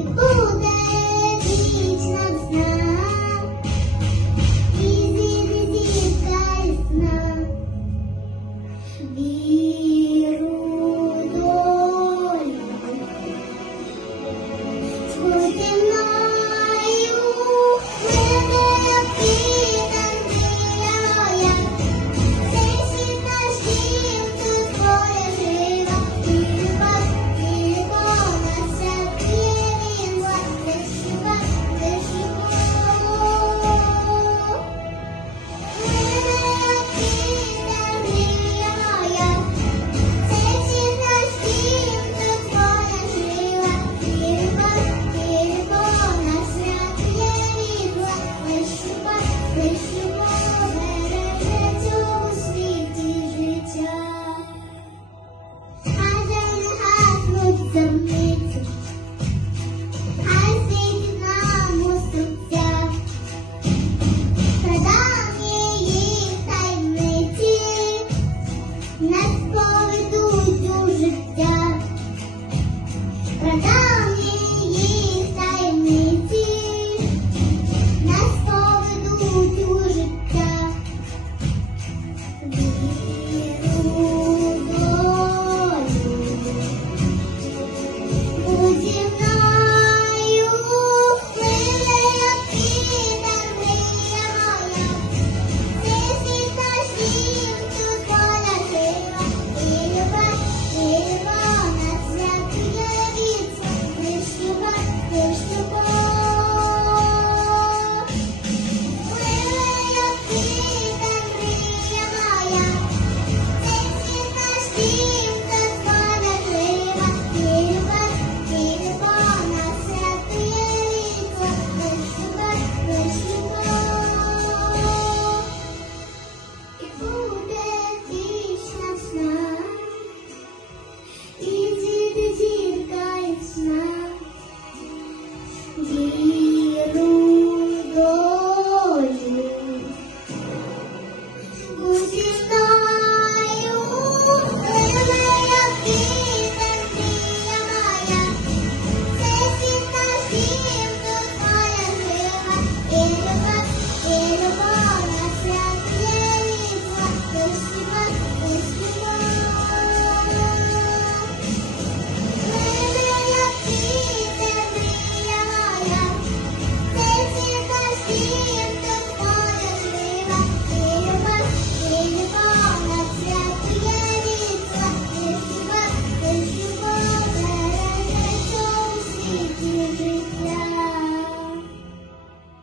Ooh. Nice.